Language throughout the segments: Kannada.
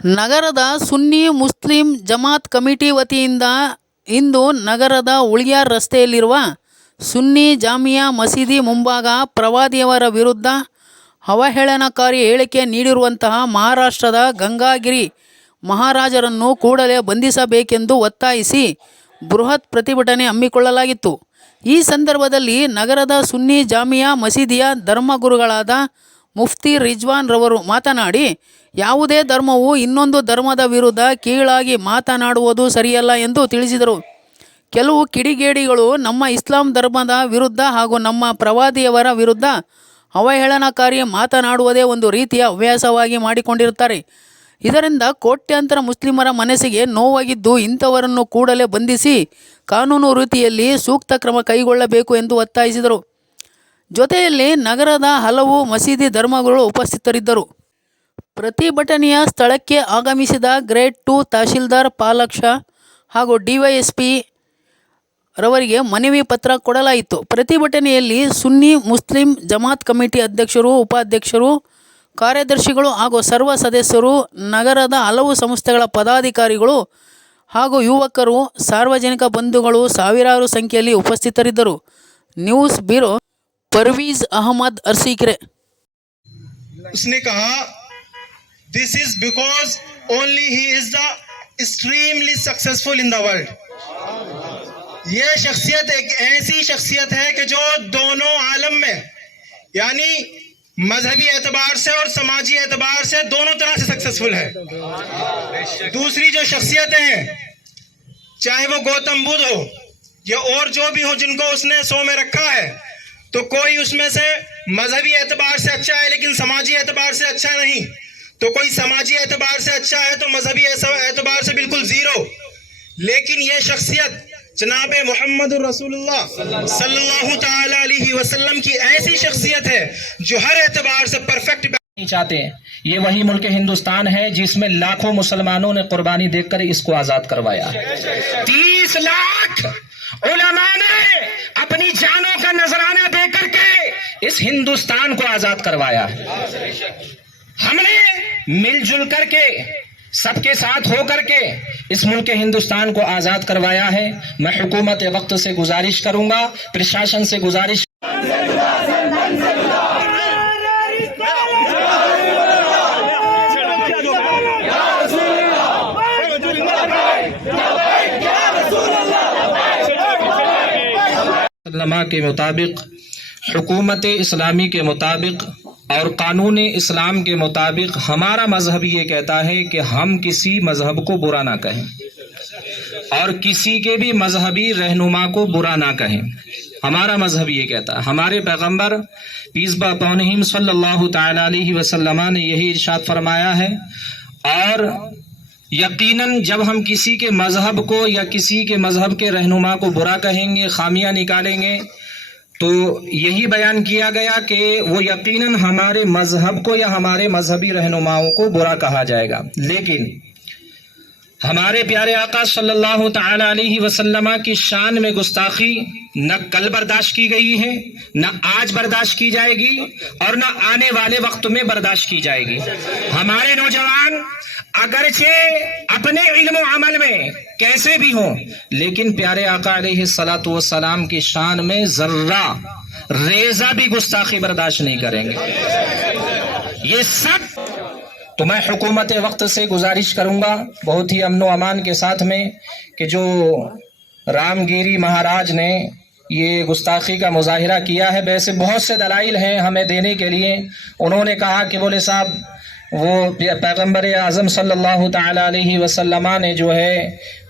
ನಗರದ ಸುನ್ನಿ ಮುಸ್ಲಿಂ ಜಮಾತ್ ಕಮಿಟಿ ವತಿಯಿಂದ ಇಂದು ನಗರದ ಉಳಿಯಾರ್ ರಸ್ತೆಯಲ್ಲಿರುವ ಸುನ್ನಿ ಜಾಮಿಯಾ ಮಸೀದಿ ಮುಂಭಾಗ ಪ್ರವಾದಿಯವರ ವಿರುದ್ಧ ಅವಹೇಳನಕಾರಿ ಹೇಳಿಕೆ ನೀಡಿರುವಂತಹ ಮಹಾರಾಷ್ಟ್ರದ ಗಂಗಾಗಿರಿ ಮಹಾರಾಜರನ್ನು ಕೂಡಲೇ ಬಂಧಿಸಬೇಕೆಂದು ಒತ್ತಾಯಿಸಿ ಬೃಹತ್ ಪ್ರತಿಭಟನೆ ಹಮ್ಮಿಕೊಳ್ಳಲಾಗಿತ್ತು. ಈ ಸಂದರ್ಭದಲ್ಲಿ ನಗರದ ಸುನ್ನಿ ಜಾಮಿಯಾ ಮಸೀದಿಯ ಧರ್ಮಗುರುಗಳಾದ ಮುಫ್ತಿ ರಿಜ್ವಾನ್ ರವರು ಮಾತನಾಡಿ, ಯಾವುದೇ ಧರ್ಮವು ಇನ್ನೊಂದು ಧರ್ಮದ ವಿರುದ್ಧ ಕೀಳಾಗಿ ಮಾತನಾಡುವುದು ಸರಿಯಲ್ಲ ಎಂದು ತಿಳಿಸಿದರು. ಕೆಲವು ಕಿಡಿಗೇಡಿಗಳು ನಮ್ಮ ಇಸ್ಲಾಂ ಧರ್ಮದ ವಿರುದ್ಧ ಹಾಗೂ ನಮ್ಮ ಪ್ರವಾದಿಯವರ ವಿರುದ್ಧ ಅವಹೇಳನಕಾರಿ ಮಾತನಾಡುವುದೇ ಒಂದು ರೀತಿಯ ಹವ್ಯಾಸವಾಗಿ ಮಾಡಿಕೊಂಡಿರುತ್ತಾರೆ. ಇದರಿಂದ ಕೋಟ್ಯಾಂತರ ಮುಸ್ಲಿಮರ ಮನಸ್ಸಿಗೆ ನೋವಾಗಿದ್ದು, ಇಂಥವರನ್ನು ಕೂಡಲೇ ಬಂಧಿಸಿ ಕಾನೂನು ರೀತಿಯಲ್ಲಿ ಸೂಕ್ತ ಕ್ರಮ ಕೈಗೊಳ್ಳಬೇಕು ಎಂದು ಒತ್ತಾಯಿಸಿದರು. ಜೊತೆಯಲ್ಲಿ ನಗರದ ಹಲವು ಮಸೀದಿ ಧರ್ಮಗಳು ಉಪಸ್ಥಿತರಿದ್ದರು. ಪ್ರತಿಭಟನೆಯ ಸ್ಥಳಕ್ಕೆ ಆಗಮಿಸಿದ ಗ್ರೇಡ್ 2 ತಹಶೀಲ್ದಾರ್ ಪಾಲಾಕ್ಷ ಹಾಗೂ ಡಿವೈಎಸ್ಪಿ ರವರಿಗೆ ಮನವಿ ಪತ್ರ ಕೊಡಲಾಯಿತು. ಪ್ರತಿಭಟನೆಯಲ್ಲಿ ಸುನ್ನಿ ಮುಸ್ಲಿಂ ಜಮಾತ್ ಕಮಿಟಿ ಅಧ್ಯಕ್ಷರು, ಉಪಾಧ್ಯಕ್ಷರು, ಕಾರ್ಯದರ್ಶಿಗಳು ಹಾಗೂ ಸರ್ವ ಸದಸ್ಯರು, ನಗರದ ಹಲವು ಸಂಸ್ಥೆಗಳ ಪದಾಧಿಕಾರಿಗಳು ಹಾಗೂ ಯುವಕರು, ಸಾರ್ವಜನಿಕ ಬಂಧುಗಳು ಸಾವಿರಾರು ಸಂಖ್ಯೆಯಲ್ಲಿ ಉಪಸ್ಥಿತರಿದ್ದರು. News bureau, Parvez Ahmad Arsikere. उसने कहा, this is because only he is the extremely successful in the world. ये शख्सियत एक ऐसी शख्सियत है कि जो दोनों आलम में, यानी मजहबी एतबार से और समाजी एतबार से दोनों तरह से सक्सेसफुल है। दूसरी जो शख्सियतें हैं, चाहे वो गौतम बुद्ध हो या और जो भी हो जिनको उसने 100 में रखा है, तो कोई उसमें से मजहबी एतबार से अच्छा है लेकिन समाजी एतबार से अच्छा नहीं, तो कोई समाजी एतबार से अच्छा है तो मजहबी एतबार से बिल्कुल जीरो। लेकिन ये शख्सियत जनाब मोहम्मद रसूलुल्लाह सल्लल्लाहु ताला अलैहि वसल्लम की ऐसी शख्सियत है जो हर एतबार से परफेक्ट नहीं चाहते। ये वही मुल्क हिंदुस्तान है जिसमें लाखों मुसलमानों ने कुर्बानी देकर इसको आजाद करवाया। 30 लाख उलमा ने अपनी जानों का नजराना दे करके इस हिंदुस्तान को आजाद करवाया है। हमने मिलजुल करके सबके साथ हो करके इस मुल्क हिंदुस्तान को आजाद करवाया है। मैं हुकूमत वक्त से गुजारिश करूंगा, प्रशासन से गुजारिश के मुताबिक, हुकूमत इस्लामी के मुताबिक और कानून इस्लाम के मुताबिक हमारा मजहब ये कहता है कि हम किसी मजहब को बुरा ना कहें और किसी के भी मजहबी रहनुमा को बुरा ना कहें। हमारा मजहब ये कहता है। हमारे पैगंबर पीस अपॉन हिम सल्लल्लाहु ताला अलैहि वसल्लम ने यही इरशाद फरमाया है। और यकीनन जब हम किसी के मजहब को या किसी के मजहब के रहनुमा को बुरा कहेंगे, खामियां निकालेंगे, तो यही बयान किया गया कि वो यकीनन हमारे मजहब को या हमारे मजहबी रहनुमाओं को बुरा कहा जाएगा। लेकिन हमारे प्यारे आका सल्लल्लाहु ताला अलैहि वसल्लम की शान में गुस्ताखी न कल बर्दाश्त की गई है, न आज बर्दाश्त की जाएगी और न आने वाले वक्त में बर्दाश्त की जाएगी। हमारे नौजवान अगरचे अपने इल्म अमल में कैसे भी हों, लेकिन प्यारे आका अलैहिस्सलातु वस्सलाम की शान में जर्रा रेजा भी गुस्ताखी बर्दाश्त नहीं करेंगे। ये सब तो मैं हुकूमत वक्त से गुजारिश करूंगा बहुत ही अमन व अमान के साथ में कि जो रामगिरी महाराज ने ये गुस्ताखी का मुजाहिरा किया है, वैसे बहुत से दलाइल हैं हमें देने के लिए। उन्होंने कहा कि बोले साहब, वो पैगंबर आज़म सल्लल्लाहु ताला अलैहि वसल्लम ने जो है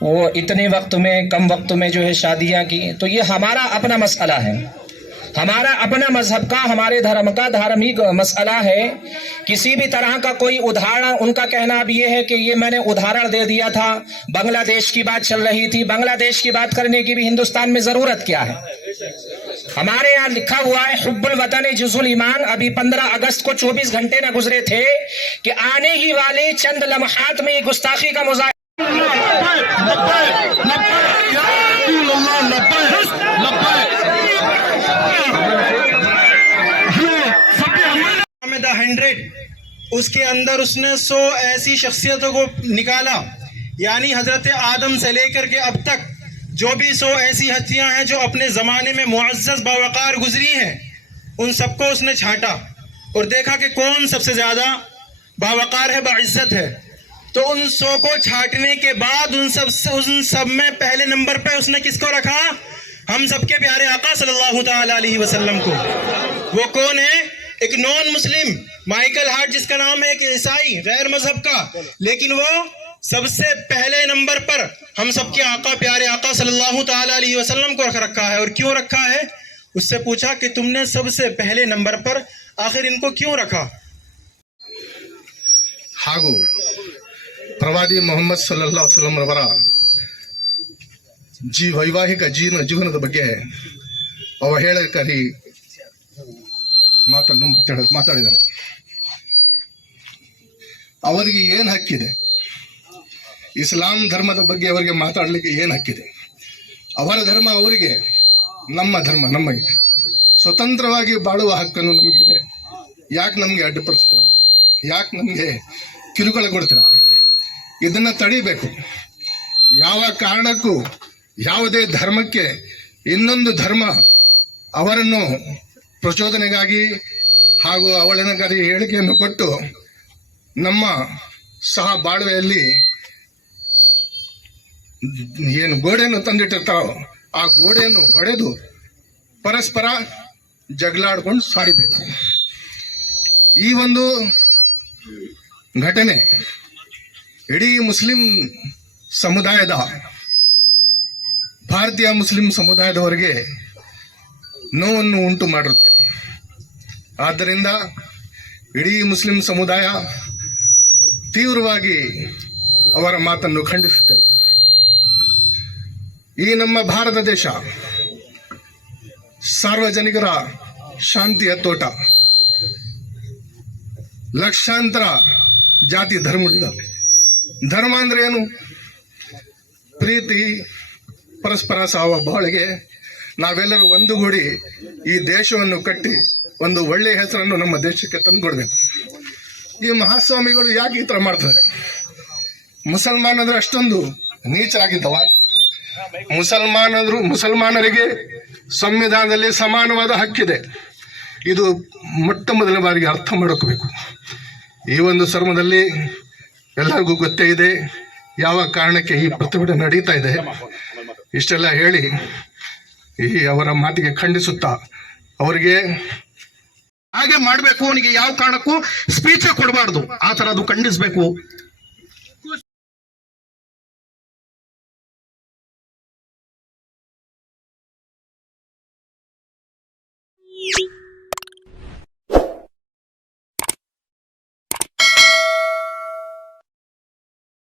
वो इतने वक्त में, कम वक्त में जो है शादियां की। तो ये हमारा अपना मसला है, हमारा अपना मजहब का, हमारे धर्म का धार्मिक मसला है। किसी भी तरह का कोई उदाहरण, उनका कहना अब ये है कि ये मैंने उदाहरण दे दिया था, बांग्लादेश की बात चल रही थी, बांग्लादेश की बात करने की भी हिंदुस्तान में जरूरत क्या है। हमारे यहाँ लिखा हुआ है हुब्बुल वतन जुज़ुल ईमान। अभी 15 अगस्त को 24 घंटे न गुजरे थे कि आने ही वाले चंद लम्हात में ये गुस्ताखी का मुजाहिरा द 100 उसके अंदर उसने 100 ऐसी शख्सियतों को निकाला, यानी हजरत आदम से लेकर के अब तक जो भी 100 ऐसी हस्तियां हैं जो अपने ज़माने में मुअज़्ज़ज़ बावक़ार गुजरी हैं, उन सबको उसने छांटा और देखा कि कौन सबसे ज़्यादा बावक़ार है, बाइज़्ज़त है। तो उन 100 को छांटने के बाद उन सब में पहले नंबर पे उसने किसको रखा? हम सबके प्यारे आका सल्लल्लाहु ताला अलैहि वसल्लम को। वो कौन है? एक नॉन मुस्लिम माइकल हार्ट, जिसका नाम है, एक ईसाई गैर मजहब का, लेकिन वो सबसे पहले नंबर पर हम सबके आका प्यारे आका सल्लल्लाहु ताला अलैहि वसल्लम को रखा है। और क्यों रखा है? उससे पूछा कि तुमने सबसे पहले नंबर पर आखिर इनको क्यों रखा? ಹಾಗೂ ಪ್ರವಾದಿ ಮೊಹಮ್ಮದ್ ಸಲ್ಲಲ್ಲಾಹು ಅಲೈಹಿ ವಸಲ್ಲಂ ರವರ ವೈವಾಹಿಕ ಜೀವನದ ಬಗ್ಗೆ ಅವಹೇಳನಕಾರಿ ಮಾತನ್ನು ಮಾತಾಡಿದ್ದಾರೆ. ಅವರಿಗೆ ಏನು ಹಕ್ಕಿದೆ? ಇಸ್ಲಾಂ ಧರ್ಮದ ಬಗ್ಗೆ ಅವರಿಗೆ ಮಾತಾಡಲಿಕ್ಕೆ ಏನು ಹಕ್ಕಿದೆ? ಅವರ ಧರ್ಮ ಅವರಿಗೆ, ನಮ್ಮ ಧರ್ಮ ನಮಗೆ. ಸ್ವತಂತ್ರವಾಗಿ ಬಾಳುವ ಹಕ್ಕನ್ನು ನಮಗಿದೆ. ಯಾಕೆ ನಮಗೆ ಅಡ್ಡಿಪಡಿಸ್ತೀರ? ಯಾಕೆ ನಮಗೆ ಕಿರುಕುಳ ಕೊಡ್ತೀರ? ಇದನ್ನ ತಡಿಬೇಕು. ಯಾವ ಕಾರಣಕ್ಕೂ ಯಾವುದೇ ಧರ್ಮಕ್ಕೆ ಇನ್ನೊಂದು ಧರ್ಮ ಅವರನ್ನು ಪ್ರಚೋದನೆಗಾಗಿ ಹಾಗೂ ಅವಳನಗಾರಿ ಹೇಳಿಕೆಯನ್ನು ಕೊಟ್ಟು ನಮ್ಮ ಸಹ ಬಾಳ್ವೆಯಲ್ಲಿ ಏನು ಗೋಡೆಯನ್ನು ತಂದಿಟ್ಟಿರ್ತಾರೋ ಆ ಗೋಡೆಯನ್ನು ಹೊಡೆದು ಪರಸ್ಪರ ಜಗಳಾಡ್ಕೊಂಡು ಸಾಯಬೇಕು. ಈ ಒಂದು ಘಟನೆ ಇಡೀ ಮುಸ್ಲಿಂ ಸಮುದಾಯದ, ಭಾರತೀಯ ಮುಸ್ಲಿಂ ಸಮುದಾಯದವರಿಗೆ ನೋವನ್ನು ಉಂಟು ಮಾಡಿರುತ್ತೆ. ಆದ್ದರಿಂದ ಇಡೀ ಮುಸ್ಲಿಂ ಸಮುದಾಯ ತೀವ್ರವಾಗಿ ಅವರ ಮಾತನ್ನು ಖಂಡಿಸುತ್ತೇವೆ. ಈ ನಮ್ಮ ಭಾರತ ದೇಶ ಸಾರ್ವಜನಿಕರ ಶಾಂತಿಯ ತೋಟ. ಲಕ್ಷಾಂತರ ಜಾತಿ ಧರ್ಮಗಳಿದ್ದಾವೆ. ಧರ್ಮ ಅಂದ್ರೆ ಏನು? ಪ್ರೀತಿ, ಪರಸ್ಪರ ಬಾಳಿಗೆ ನಾವೆಲ್ಲರೂ ಒಂದುಗೂಡಿ ಈ ದೇಶವನ್ನು ಕಟ್ಟಿ ಒಂದು ಒಳ್ಳೆಯ ಹೆಸರನ್ನು ನಮ್ಮ ದೇಶಕ್ಕೆ ತಂದುಕೊಡ್ಬೇಕು. ಈ ಮಹಾಸ್ವಾಮಿಗಳು ಯಾಕೆ ಈ ಥರ ಮಾಡ್ತಾರೆ? ಮುಸಲ್ಮಾನರು ಅಷ್ಟೊಂದು ನೀಚರಾಗಿದ್ದವ? ಮುಸಲ್ಮಾನರಿಗೆ ಸಂವಿಧಾನದಲ್ಲಿ ಸಮಾನವಾದ ಹಕ್ಕಿದೆ. ಇದು ಮೊಟ್ಟ ಮೊದಲ ಬಾರಿಗೆ ಅರ್ಥ ಮಾಡ್ಕೋಬೇಕು. ಈ ಒಂದು ಧರ್ಮದಲ್ಲಿ ಎಲ್ಲರಿಗೂ ಗೊತ್ತೇ ಇದೆ ಯಾವ ಕಾರಣಕ್ಕೆ ಈ ಪ್ರತಿಭಟನೆ ನಡೀತಾ ಇದೆ. ಇಷ್ಟೆಲ್ಲ ಹೇಳಿ ಈ ಅವರ ಮಾತಿಗೆ ಖಂಡಿಸುತ್ತಾ ಅವರಿಗೆ ಹಾಗೆ ಮಾಡಬೇಕು. ಅವನಿಗೆ ಯಾವ ಕಾರಣಕ್ಕೂ ಸ್ಪೀಚ್ ಕೊಡಬಾರ್ದು. ಆ ಥರ ಅದು ಖಂಡಿಸಬೇಕು.